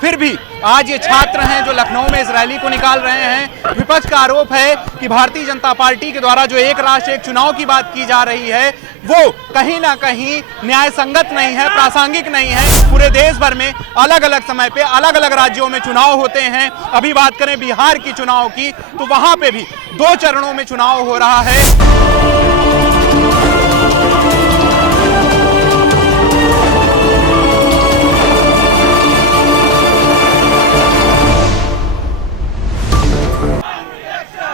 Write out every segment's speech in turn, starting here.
फिर भी आज ये छात्र हैं जो लखनऊ में इस रैली को निकाल रहे हैं। विपक्ष का आरोप है कि भारतीय जनता पार्टी के द्वारा जो एक राष्ट्र एक चुनाव की बात की जा रही है वो कहीं ना कहीं न्याय संगत नहीं है, प्रासंगिक नहीं है। पूरे देश भर में अलग अलग समय पे अलग अलग राज्यों में चुनाव होते हैं। अभी बात करें बिहार की चुनाव की तो वहां पे भी 2 चरणों में चुनाव हो रहा है।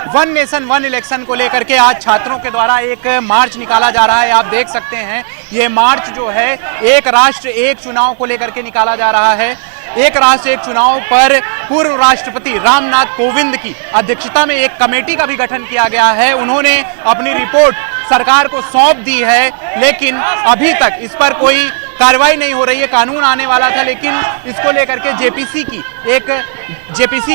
वन नेशन वन इलेक्शन को लेकर के आज छात्रों के द्वारा एक मार्च निकाला जा रहा है। आप देख सकते हैं ये मार्च जो है एक राष्ट्र एक चुनाव को लेकर के निकाला जा रहा है। एक राष्ट्र एक चुनाव पर पूर्व राष्ट्रपति रामनाथ कोविंद की अध्यक्षता में एक कमेटी का भी गठन किया गया है। उन्होंने अपनी रिपोर्ट सरकार को सौंप दी है, लेकिन अभी तक इस पर कोई कार्रवाई नहीं हो रही है। कानून आने वाला था, लेकिन इसको लेकर के जेपीसी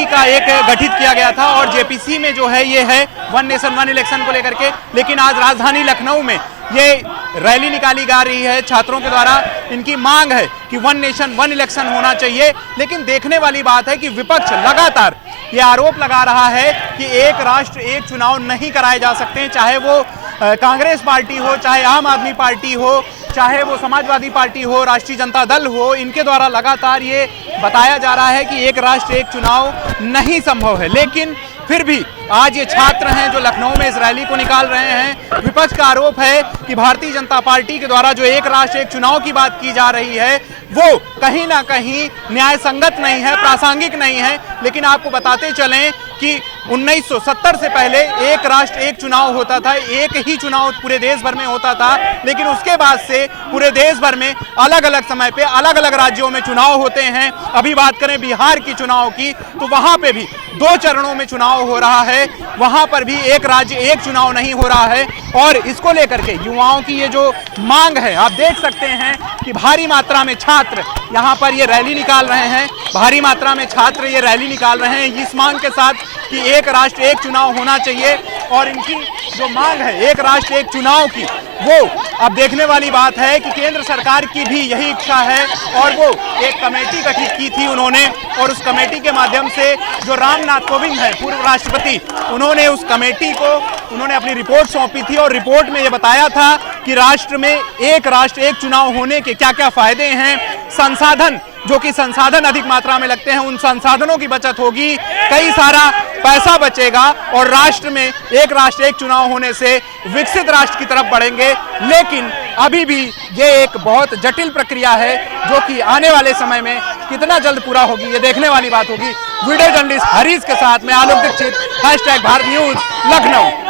का एक गठित किया गया था और जेपीसी में जो है ये है वन नेशन वन इलेक्शन को लेकर के। लेकिन आज राजधानी लखनऊ में ये रैली निकाली जा रही है छात्रों के द्वारा। इनकी मांग है कि वन नेशन वन इलेक्शन होना चाहिए। लेकिन देखने वाली बात है कि विपक्ष लगातार ये आरोप लगा रहा है कि एक राष्ट्र एक चुनाव नहीं कराए जा सकते, चाहे वो कांग्रेस पार्टी हो, चाहे आम आदमी पार्टी हो, चाहे वो समाजवादी पार्टी हो, राष्ट्रीय जनता दल हो। इनके द्वारा लगातार ये बताया जा रहा है कि एक राष्ट्र एक चुनाव नहीं संभव है। लेकिन फिर भी आज ये छात्र हैं जो लखनऊ में इस रैली को निकाल रहे हैं। विपक्ष का आरोप है कि भारतीय जनता पार्टी के द्वारा जो एक राष्ट्र एक चुनाव की बात की जा रही है वो कहीं ना कहीं न्याय संगत नहीं है, प्रासंगिक नहीं है। लेकिन आपको बताते चलें कि 1970 से पहले एक राष्ट्र एक चुनाव होता था, एक ही चुनाव पूरे देश भर में होता था। लेकिन उसके बाद से पूरे देश भर में अलग अलग समय पे अलग अलग राज्यों में चुनाव होते हैं। अभी बात करें बिहार की चुनाव की तो वहां पे भी 2 चरणों में चुनाव हो रहा है। वहां पर भी एक राज्य एक चुनाव नहीं हो रहा है। और इसको लेकर के युवाओं की ये जो मांग है, आप देख सकते हैं कि भारी मात्रा में छात्र यहाँ पर ये रैली निकाल रहे हैं। भारी मात्रा में छात्र ये रैली निकाल रहे हैं इस मांग के साथ कि एक राष्ट्र एक चुनाव होना चाहिए। और इनकी जो मांग है एक राष्ट्र एक चुनाव की, वो अब देखने वाली बात है कि केंद्र सरकार की भी यही इच्छा है। और वो एक कमेटी गठित की थी उन्होंने, और उस कमेटी के माध्यम से जो रामनाथ कोविंद है पूर्व राष्ट्रपति, उन्होंने उस कमेटी को अपनी रिपोर्ट सौंपी थी। और रिपोर्ट में ये बताया था कि राष्ट्र में एक राष्ट्र एक चुनाव होने के क्या क्या फायदे हैं। संसाधन, जो कि संसाधन अधिक मात्रा में लगते हैं, उन संसाधनों की बचत होगी, कई सारा पैसा बचेगा और राष्ट्र में एक राष्ट्र एक चुनाव होने से विकसित राष्ट्र की तरफ बढ़ेंगे। लेकिन अभी भी ये एक बहुत जटिल प्रक्रिया है जो कि आने वाले समय में कितना जल्द पूरा होगी ये देखने वाली बात होगी। वीडियो जर्नलिस्ट हरीश के साथ मैं आलोक दीक्षित, #भारत न्यूज लखनऊ।